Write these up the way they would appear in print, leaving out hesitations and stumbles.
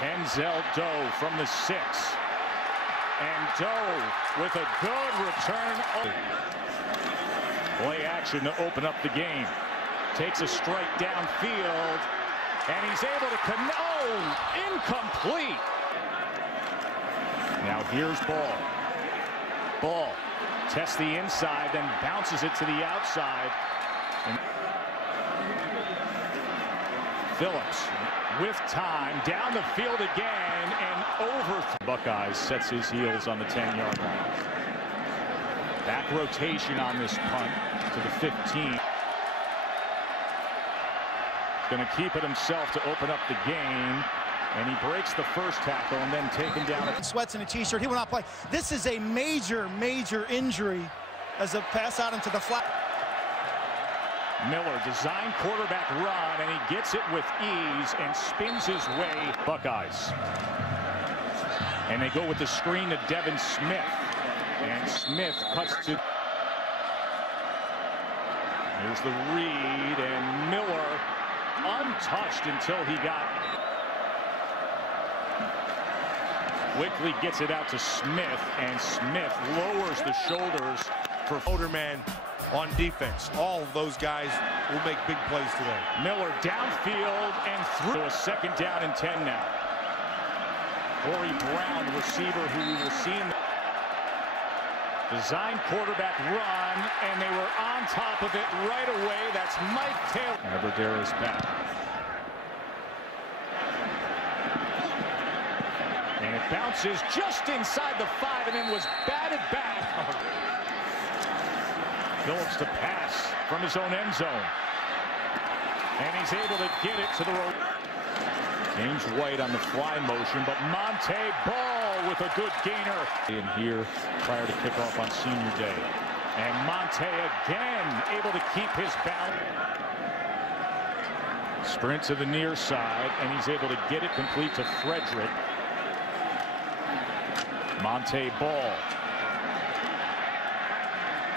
Denzel Doe from the 6. And Doe with a good return. Play action to open up the game. Takes a strike downfield. And he's able to incomplete. Now here's Ball. Ball tests the inside, then bounces it to the outside. And Phillips with time down the field again and over. Buckeyes sets his heels on the 10-yard line. Back rotation on this punt to the 15. Going to keep it himself to open up the game. And he breaks the first tackle and then taken down. Sweats in a t-shirt. He will not play. This is a major injury as a pass out into the flat. Miller design quarterback run, and he gets it with ease and spins his way. Buckeyes. And they go with the screen to Devin Smith. And Smith cuts to. Here's the read, and Miller untouched until he got. Quickly gets it out to Smith, and Smith lowers the shoulders for Foderman on defense. All of those guys will make big plays today. Miller downfield and through. A second down and 10 now. Corey Brown, receiver who we will see in the design quarterback run, and they were on top of it right away. That's Mike Taylor. Aberdare back. And it bounces just inside the 5 and then was batted back. Phillips to pass from his own end zone. And he's able to get it to the road. James White on the fly motion, but Monte Ball with a good gainer. In here prior to kickoff on senior day. And Monte again able to keep his balance. Sprint to the near side, and he's able to get it complete to Frederick. Monte Ball.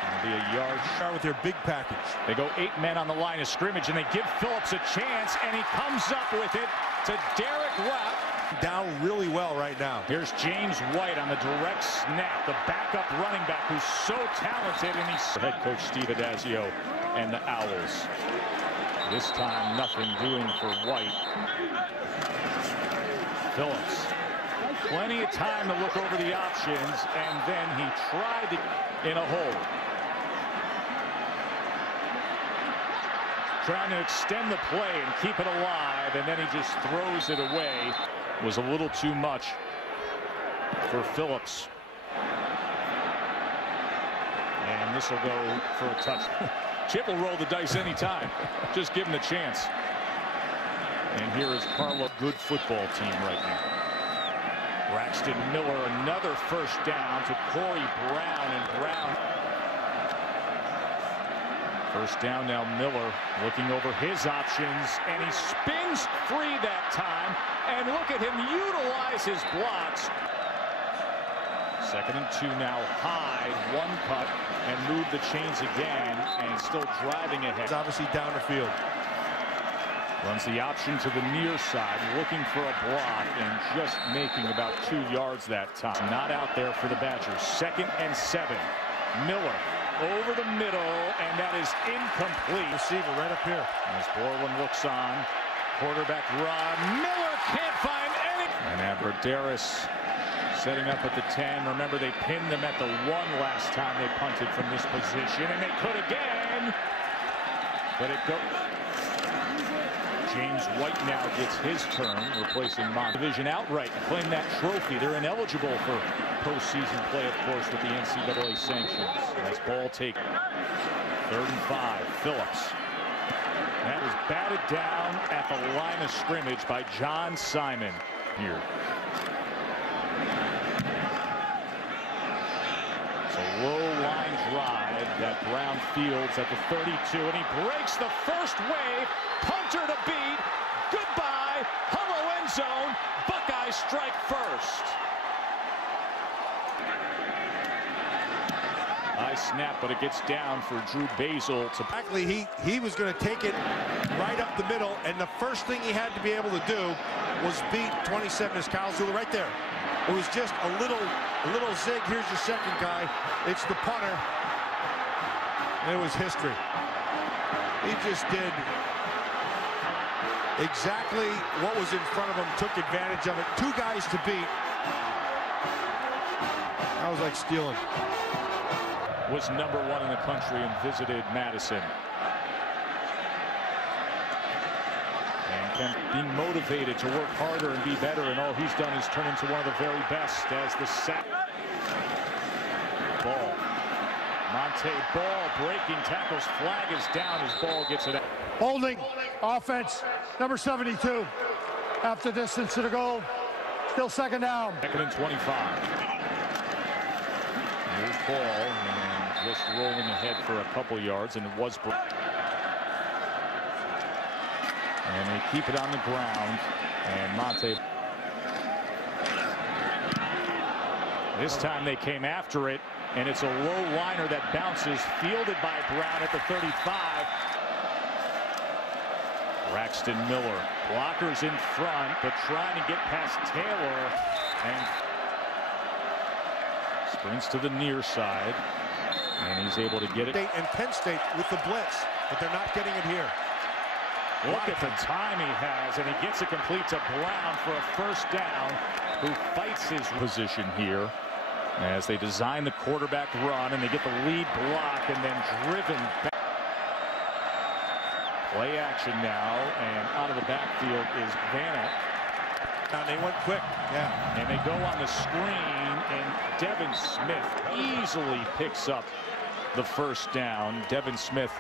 It'll be a yard shot with their big package. They go 8 men on the line of scrimmage, and they give Phillips a chance, and he comes up with it to Derek Rapp. Down really well right now. Here's James White on the direct snap, the backup running back who's so talented, and he's head coach Steve Adazio and the Owls. This time nothing doing for White. Phillips. Plenty of time to look over the options, and then he tried to in a hole. Trying to extend the play and keep it alive, and then he just throws it away. Was a little too much for Phillips. And this will go for a touch. Chip will roll the dice anytime. Just give him the chance. And here is Carlo. Good football team right now. Braxton Miller, another first down to Corey Brown, and Brown. First down now, Miller looking over his options, and he spins free that time. And look at him utilize his blocks. 2nd and 2 now. Hyde, one cut, and move the chains again, and still driving ahead. It's obviously down the field. Runs the option to the near side, looking for a block, and just making about 2 yards that time. Not out there for the Badgers. 2nd and 7. Miller over the middle, and that is incomplete. Receiver right up here. As Borland looks on, quarterback run. Miller can't find any. And Abradaris setting up at the 10. Remember, they pinned them at the 1 last time they punted from this position, and they could again. But it goes. James White now gets his turn, replacing Mont. Division outright and claim that trophy. They're ineligible for postseason play, of course, with the NCAA sanctions. As ball taken. 3rd and 5. Phillips. That was batted down at the line of scrimmage by John Simon here. It's a low line drive that Brown fields at the 32, and he breaks the first wave. Punter to beat. Goodbye. Hollow end zone. Buckeyes strike first. High snap, but it gets down for Drew Basil. Exactly, he was going to take it right up the middle, and the first thing he had to be able to do was beat 27 is Kyle Zula right there. It was just a little zig. Here's your second guy. It's the punter. And it was history. He just did exactly what was in front of him, took advantage of it. Two guys to beat. That was like stealing. Was #1 in the country and visited Madison. And can be motivated to work harder and be better, and all he's done is turn into one of the very best as the sack. Ball. Monte Ball breaking tackles, flag is down as Ball gets it out. Holding, offense, number 72. Half the distance to the goal, still second down. 2nd and 25. Here's Ball, and just rolling ahead for a couple yards, and it was. And they keep it on the ground, and Monte. This time they came after it, and it's a low liner that bounces, fielded by Brown at the 35. Braxton Miller, blockers in front, but trying to get past Taylor, and sprints to the near side, and he's able to get it. And Penn State with the blitz, but they're not getting it here. Look at the time he has, and he gets it complete to Brown for a first down, who fights his position here as they design the quarterback run, and they get the lead block and then driven back. Play action now, and out of the backfield is Vanna. And they went quick. Yeah. And they go on the screen, and Devin Smith easily picks up the first down. Devin Smith,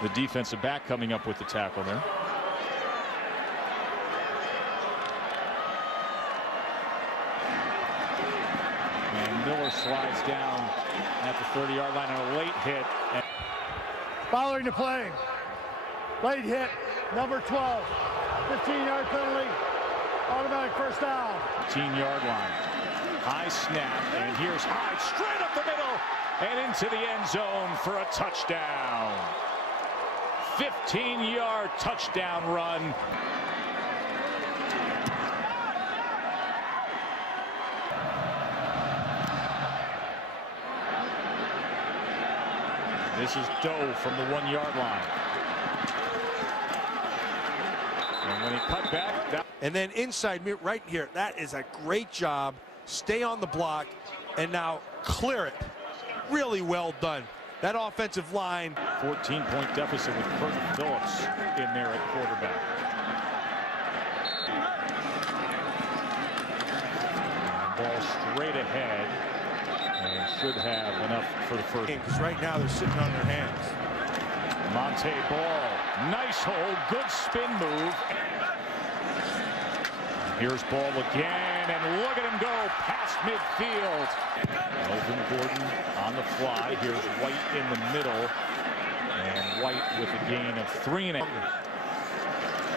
the defensive back, coming up with the tackle there. And Miller slides down at the 30-yard line on a late hit. Following the play, late hit, number 12, 15-yard penalty, automatic first down. 15-yard line, high snap, and here's Hyde straight up the middle and into the end zone for a touchdown. 15-yard touchdown run. This is Doe from the 1-yard line. And when he cut back, that and then inside me right here, that is a great job. Stay on the block and now clear it. Really well done. That offensive line. 14-point deficit with Curtin Phillips in there at quarterback. Ball straight ahead, and should have enough for the first. Because right now they're sitting on their hands. Monte Ball, nice hold, good spin move. Here's Ball again, and look at him go past midfield. Melvin Gordon on the fly. Here's White in the middle, and White with a gain of 3.5.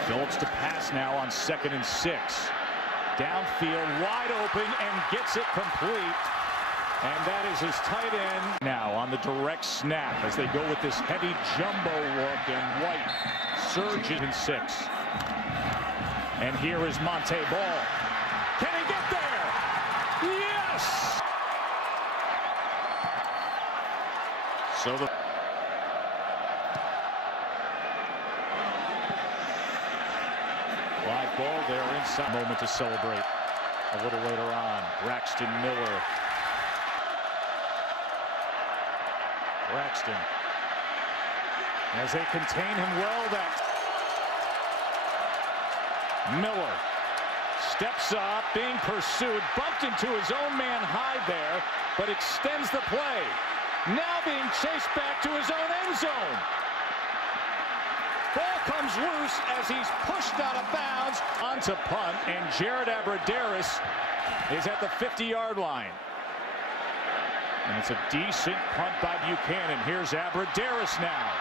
Phillips to pass now on 2nd and 6. Downfield, wide open, and gets it complete. And that is his tight end. Now on the direct snap as they go with this heavy jumbo look, and White surges in 6. And here is Monte Ball. Can he get there? Yes! So the live ball there inside. Moment to celebrate a little later on. Braxton Miller. Braxton, as they contain him well, that Miller steps up, being pursued, bumped into his own man Hyde there, but extends the play. Now being chased back to his own end zone. Ball comes loose as he's pushed out of bounds onto punt, and Jared Abbrederis is at the 50-yard line. And it's a decent punt by Buchanan. Here's Abbrederis now.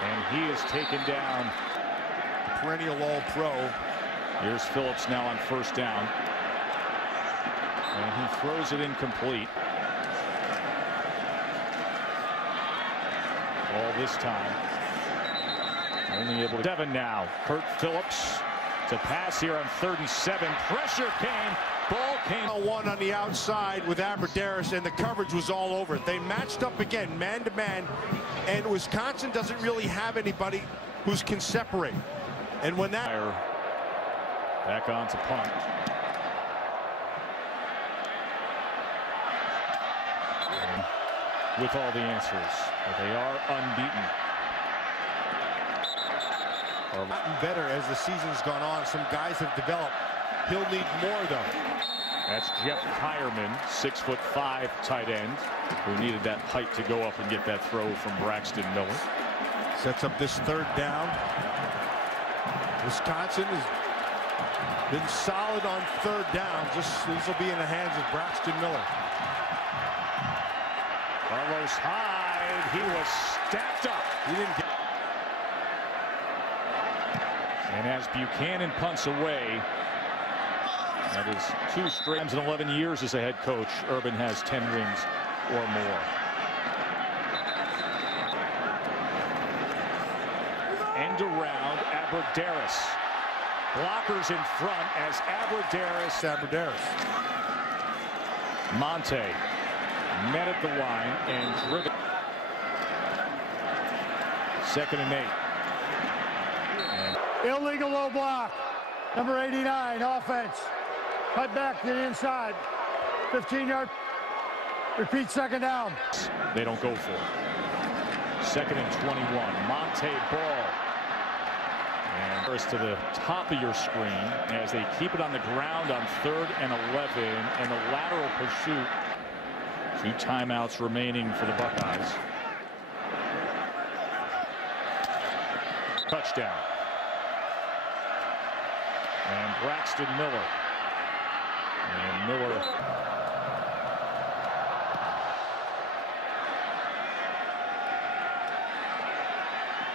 And he is taken down. Perennial All-Pro. Here's Phillips now on first down. And he throws it incomplete. all this time. Only able to 7 now. Curt Phillips to pass here on 3rd and 7. Pressure came. Ball came. One on the outside with Abbrederis, and the coverage was all over it. They matched up again, man-to-man, and Wisconsin doesn't really have anybody who can separate. And when that... Back on to punt. And with all the answers, they are unbeaten. Gotten better as the season's gone on. Some guys have developed. He'll need more, though. That's Jeff Tyerman, 6'5" tight end, who needed that height to go up and get that throw from Braxton Miller. Sets up this 3rd down. Wisconsin has been solid on 3rd down. This will be in the hands of Braxton Miller. Carlos Hyde, he was stacked up. He didn't get. And as Buchanan punts away, that is 2 straight times in 11 years as a head coach. Urban has 10 wins or more. End around Abbrederis. Blockers in front as Abbrederis. Monte met at the line and driven. 2nd and 8. Illegal low block. Number 89, offense. Cut back to the inside. 15-yard. Repeat 2nd down. They don't go for it. 2nd and 21. Monte ball. And first to the top of your screen as they keep it on the ground on 3rd and 11. And the lateral pursuit. 2 timeouts remaining for the Buckeyes. Touchdown. And Braxton Miller. And Miller.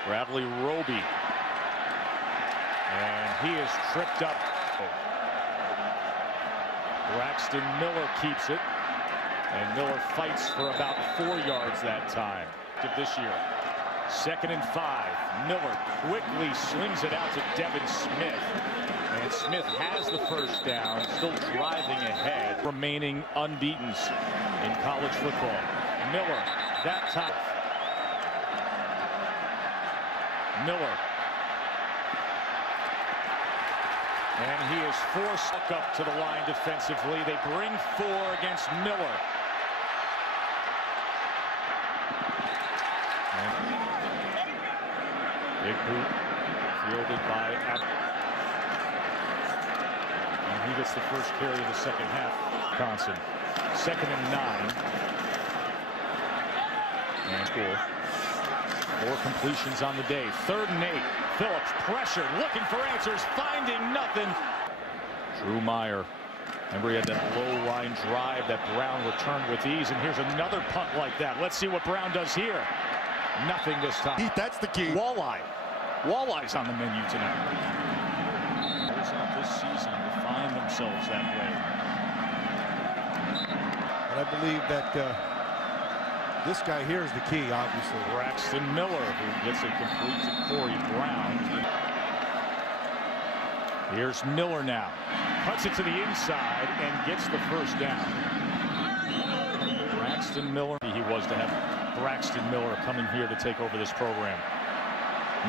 Bradley Roby. And he is tripped up. Braxton Miller keeps it. And Miller fights for about 4 yards that time. This year. 2nd and 5. Miller quickly slings it out to Devin Smith. And Smith has the 1st down, still driving ahead. Remaining unbeaten in college football. Miller, that time. Miller. And he is forced up to the line defensively. They bring 4 against Miller. Big boot fielded by and he gets the 1st carry of the 2nd half. Wisconsin. 2nd and 9. And 4 completions on the day. 3rd and 8. Phillips pressured, looking for answers, finding nothing. Drew Meyer. Remember, he had that low line drive that Brown returned with ease. And here's another punt like that. Let's see what Brown does here. Nothing this time. That's the key. Walleye. Walleye's on the menu tonight. Players out this season to find themselves that way. And I believe that this guy here is the key, obviously. Braxton Miller, who gets it complete to Corey Brown. Here's Miller now. Cuts it to the inside and gets the 1st down. Braxton Miller. He was to have Braxton Miller coming here to take over this program.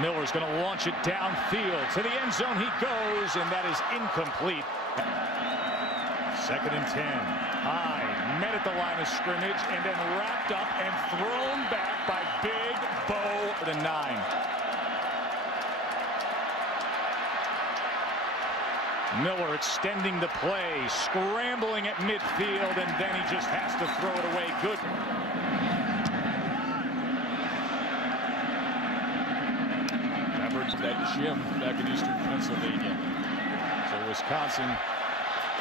Miller's going to launch it downfield. To the end zone he goes, and that is incomplete. 2nd and 10. Hyde met at the line of scrimmage and then wrapped up and thrown back by Big Bo the 9. Miller extending the play, scrambling at midfield, and then he just has to throw it away. Good. That gym back in Eastern Pennsylvania. So Wisconsin,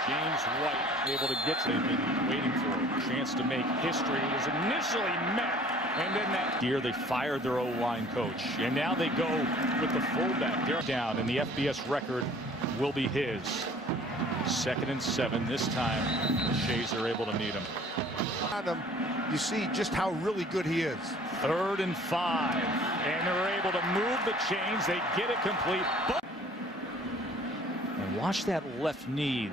James White able to get to. They've been waiting for a chance to make history. It was initially met, and then that year they fired their O-line coach, and now they go with the fullback. They're down, and the FBS record will be his. 2nd and 7. This time the Shays are able to meet him. Him, you see just how really good he is. 3rd and 5, and they're able to move the chains. They get it complete. And watch that left knee,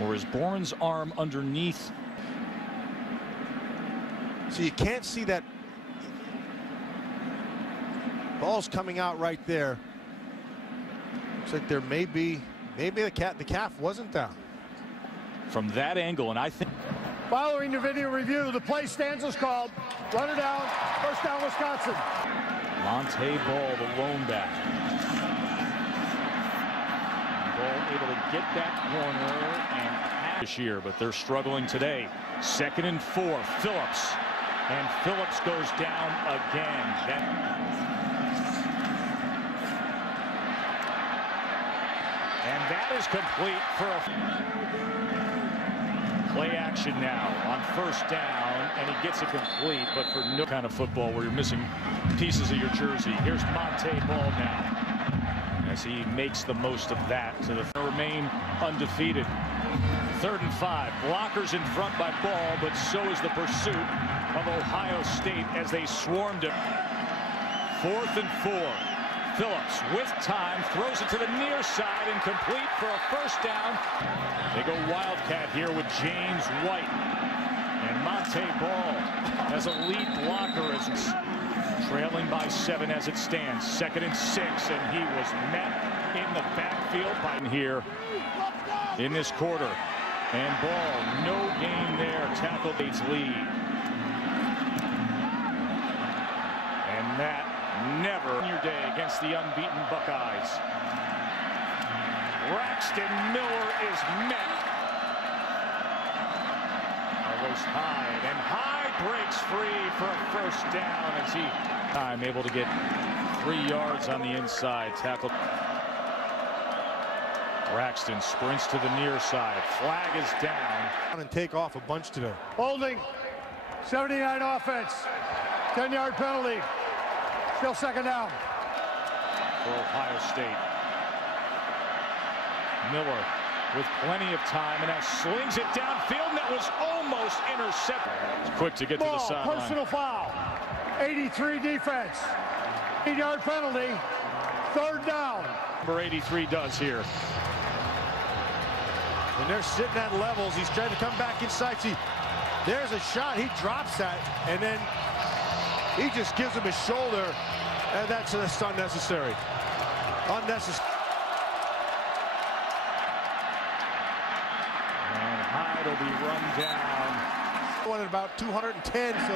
or is Bourne's arm underneath. So you can't see that. Ball's coming out right there. Looks like there maybe the calf wasn't down. From that angle, and I think. Following the video review, the play stands as called. Runner down, first down, Wisconsin. Montee Ball, the lone back. Ball able to get that corner and pass this year, but they're struggling today. 2nd and 4, Phillips. And Phillips goes down again. And that is complete for a play action now on 1st down, and he gets it complete, but for no kind of football where you're missing pieces of your jersey. Here's Montee Ball now as he makes the most of that to remain undefeated. 3rd and 5, blockers in front by Ball, but so is the pursuit of Ohio State as they swarmed him. 4th and 4. Phillips with time throws it to the near side and complete for a 1st down. They go Wildcat here with James White, and Montee Ball as a lead blocker as it's trailing by 7 as it stands. 2nd and 6, and he was met in the backfield by here in this quarter. And Ball, no gain there. Tackle Bates lead. And that never in your day against the unbeaten Buckeyes. Braxton Miller is met. Almost Hyde, and Hyde breaks free for a 1st down as he able to get 3 yards on the inside. Tackled. Braxton sprints to the near side. Flag is down. And take off a bunch today. Holding, 79 offense, 10-yard penalty. Still 2nd down. For Ohio State. Miller with plenty of time, and now slings it downfield, and that was almost intercepted. It's quick to get to the sideline. Personal foul. 83 defense. 8-yard penalty. 3rd down. Number 83 does here. And they're sitting at levels. He's trying to come back inside. See, there's a shot. He drops that, and then he just gives him his shoulder, and that's unnecessary. Unnecessary. And Hyde will be run down. One at about 210, so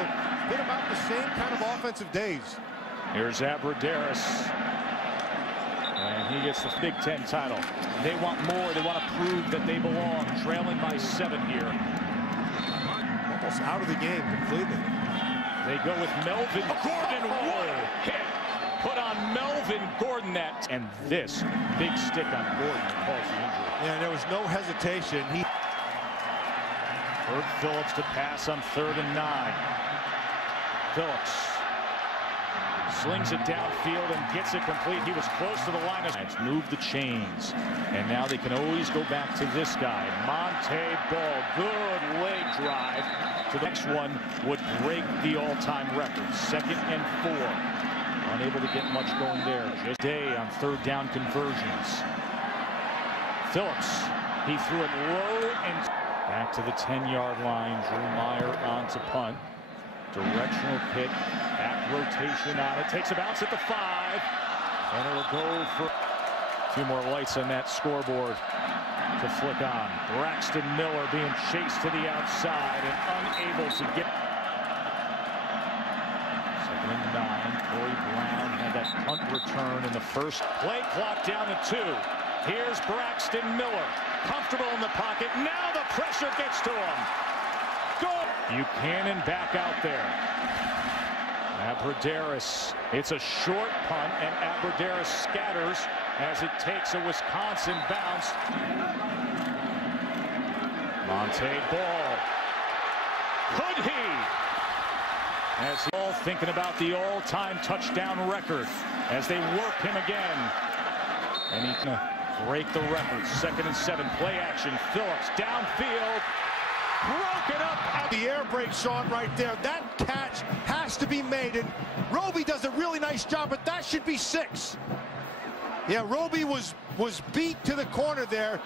been about the same kind of offensive days. Here's Abradaris. And he gets the Big Ten title. They want more. They want to prove that they belong. Trailing by 7 here. Almost out of the game completely. They go with Melvin Gordon. What a hit put on Melvin Gordon. That and this big stick on Gordon caused the injury. Yeah, there was no hesitation. Bert Phillips to pass on 3rd and 9. Phillips slings it downfield and gets it complete. He was close to the line. Move the chains, and now they can always go back to this guy, Montee Ball. Good leg drive to the next one would break the all-time record. 2nd and 4. Unable to get much going there. Just day on 3rd down conversions. Phillips, he threw it low and back to the 10-yard line. Drew Meyer on to punt. Directional kick, back rotation on it, takes a bounce at the 5, and it'll go for a few more lights on that scoreboard to flick on. Braxton Miller being chased to the outside and unable to get. 2nd and 9, Corey Brown had that punt return in the 1st. Play clock down to 2. Here's Braxton Miller, comfortable in the pocket. Now the pressure gets to him. Buchanan back out there. Abradaris. It's a short punt, and Abradaris scatters as it takes a Wisconsin bounce. Montee Ball. Could he? As he's all thinking about the all-time touchdown record as they work him again. And he can break the record. 2nd and 7. Play action. Phillips downfield. broken up. The air brakes on right there. That catch has to be made, and Roby does a really nice job, but that should be 6. Yeah, Roby was beat to the corner there.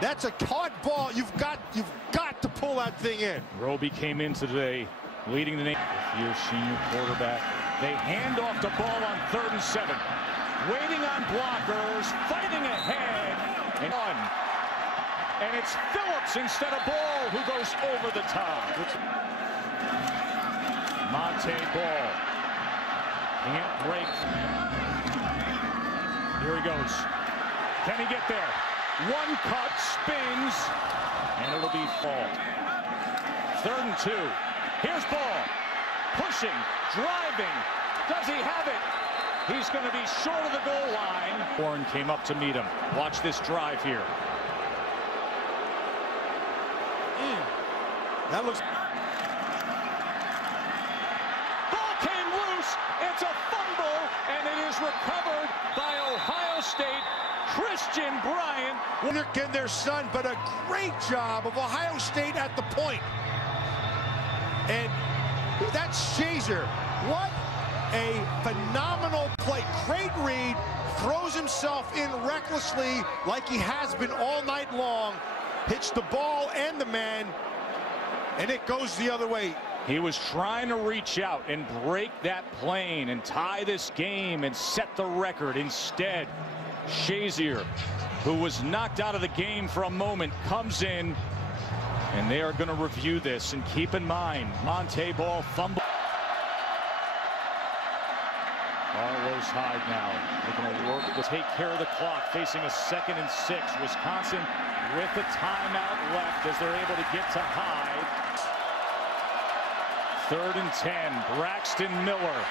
That's a hard ball. You've got to pull that thing in. Roby came in today leading the nation. Your senior quarterback. They hand off the ball on 3rd and 7. Waiting on blockers, fighting ahead, and on. And it's Phillips instead of Ball who goes over the top. Montee Ball can't break. Here he goes. Can he get there? One cut, spins, and it'll be Ball. 3rd and 2. Here's Ball. Pushing, driving. Does he have it? He's going to be short of the goal line. Warren came up to meet him. Watch this drive here. That looks... Ball came loose. It's a fumble, and it is recovered by Ohio State. Christian Bryant. And their son, but a great job of Ohio State at the point. And that's Shazier. What a phenomenal play. Craig Reed throws himself in recklessly like he has been all night long. Hits the ball and the man, and it goes the other way. He was trying to reach out and break that plane and tie this game and set the record. Instead, Shazier, who was knocked out of the game for a moment, comes in, and they are going to review this. And keep in mind, Montee Ball fumble. Carlos Hyde now looking to work to take care of the clock, facing a 2nd and 6. Wisconsin with a timeout left as they're able to get to Hyde. 3rd and 10. Braxton Miller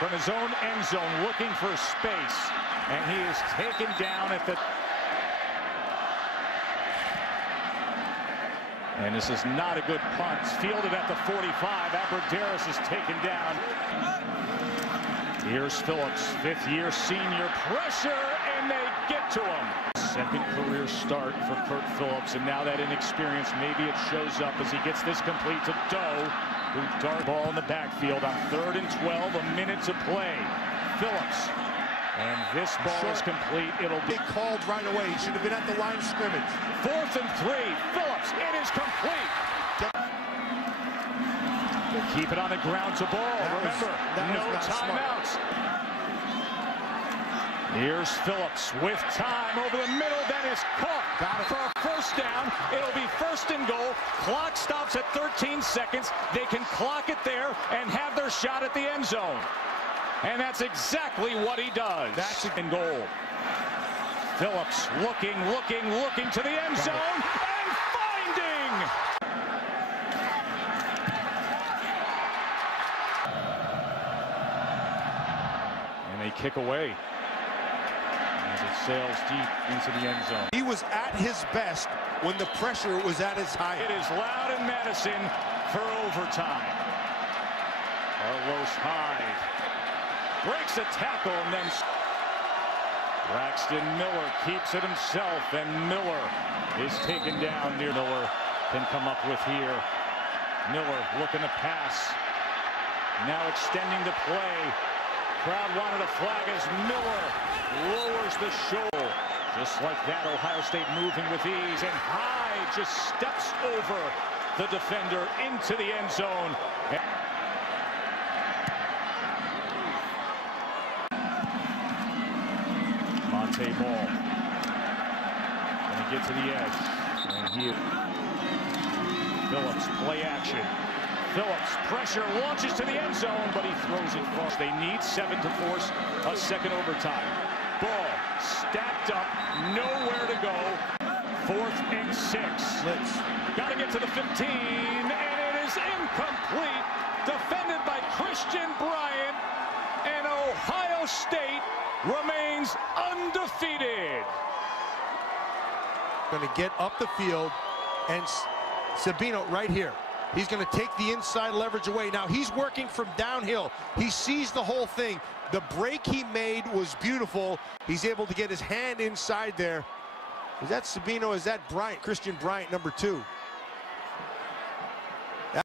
from his own end zone looking for space, and he is taken down at the... And this is not a good punt. It's fielded at the 45. Aberderis is taken down. Here's Phillips, 5th-year senior. Pressure, and they get to him. 2nd career start for Curt Phillips, and now that inexperience, maybe it shows up as he gets this complete to Doe, who dart ball in the backfield on 3rd and 12, a minute to play. Phillips, and this ball is complete. It'll be called right away. He should have been at the line of scrimmage. 4th and 3. Phillips, it is complete. Keep it on the ground to Ball. Remember, no timeouts. Here's Phillips with time over the middle. Then is caught for a 1st down. It'll be 1st and goal. Clock stops at 13 seconds. They can clock it there and have their shot at the end zone. And that's exactly what he does. That's in goal. Phillips looking to the end zone and finding. They kick away as it sails deep into the end zone. He was at his best when the pressure was at its highest. It is loud in Madison for overtime. Carlos Hyde breaks a tackle, and then Braxton Miller keeps it himself, and Miller is taken down near. Miller can come up with here. Miller looking to pass. Now extending the play. Crowd wanted a flag as Miller lowers the shoulder. Just like that, Ohio State moving with ease, and Hyde just steps over the defender into the end zone. Montee Ball gonna get to the edge, and Phillips, play action. Phillips, pressure, launches to the end zone, but he throws it far. They need 7 to force a 2nd overtime. Ball stacked up, nowhere to go. 4th and 6. Got to get to the 15, and it is incomplete. Defended by Christian Bryant, and Ohio State remains undefeated. Going to get up the field, and Sabino right here. He's going to take the inside leverage away. Now he's working from downhill. He sees the whole thing. The break he made was beautiful. He's able to get his hand inside there. Is that Sabino? Is that Bryant? Christian Bryant, number 2.